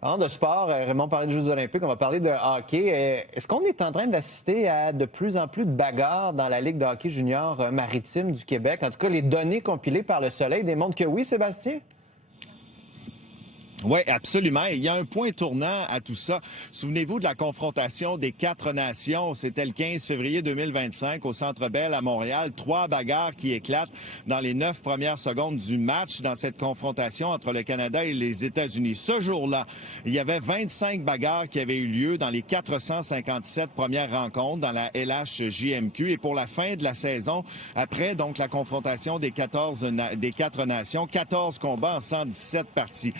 Parlant de sport, Raymond parlait des Jeux olympiques, on va parler de hockey. Est-ce qu'on est en train d'assister à de plus en plus de bagarres dans la Ligue de hockey junior maritime du Québec? En tout cas, les données compilées par le Soleil démontrent que oui, Sébastien? Oui, absolument. Et il y a un point tournant à tout ça. Souvenez-vous de la confrontation des 4 nations. C'était le 15 février 2025 au Centre Bell à Montréal. 3 bagarres qui éclatent dans les 9 premières secondes du match dans cette confrontation entre le Canada et les États-Unis. Ce jour-là, il y avait 25 bagarres qui avaient eu lieu dans les 457 premières rencontres dans la LHJMQ. Et pour la fin de la saison, après donc la confrontation des 4 nations, 14 combats en 117 parties.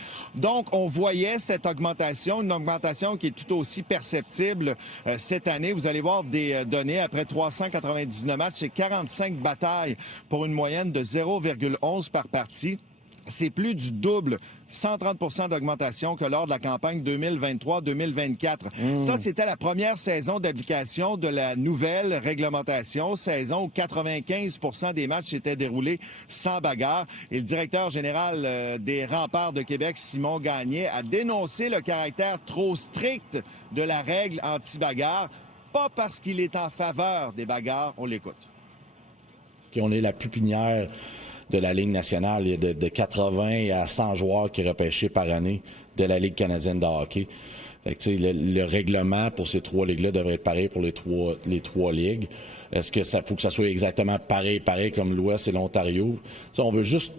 Donc, on voyait cette augmentation, une augmentation qui est tout aussi perceptible cette année. Vous allez voir des données après 399 matchs, c'est 45 batailles pour une moyenne de 0,11 par partie. C'est plus du double, 130 d'augmentation que lors de la campagne 2023-2024. Ça, c'était la première saison d'application de la nouvelle réglementation, saison où 95 des matchs s'étaient déroulés sans bagarre. Et le directeur général des Remparts de Québec, Simon Gagné, a dénoncé le caractère trop strict de la règle anti-bagarre, pas parce qu'il est en faveur des bagarres. On l'écoute. On est la pépinière de la Ligue nationale. Il y a de 80 à 100 joueurs qui sont repêchés par année de la Ligue canadienne de hockey. Fait que, le règlement pour ces 3 ligues-là devrait être pareil pour les trois ligues. Est-ce que ça faut que ça soit exactement pareil comme l'Ouest et l'Ontario? T'sais, on veut juste,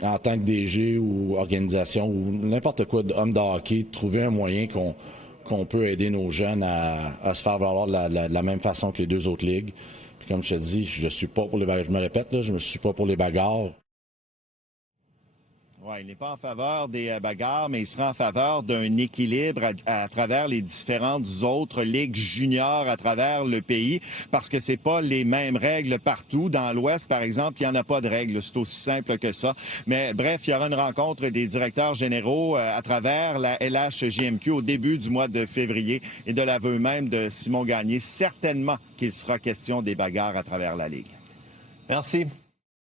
en tant que DG ou organisation ou n'importe quoi d'homme de hockey, trouver un moyen qu'on peut aider nos jeunes à se faire valoir de la même façon que les 2 autres ligues. Comme je te dis, je suis pas pour les bagarres. Je me répète, là, je ne suis pas pour les bagarres. Oui, il n'est pas en faveur des bagarres, mais il sera en faveur d'un équilibre à travers les différentes autres ligues juniors à travers le pays, parce que c'est pas les mêmes règles partout. Dans l'Ouest, par exemple, il n'y en a pas de règles. C'est aussi simple que ça. Mais bref, il y aura une rencontre des directeurs généraux à travers la LHJMQ au début du mois de février et de l'aveu même de Simon Gagné, certainement qu'il sera question des bagarres à travers la Ligue. Merci.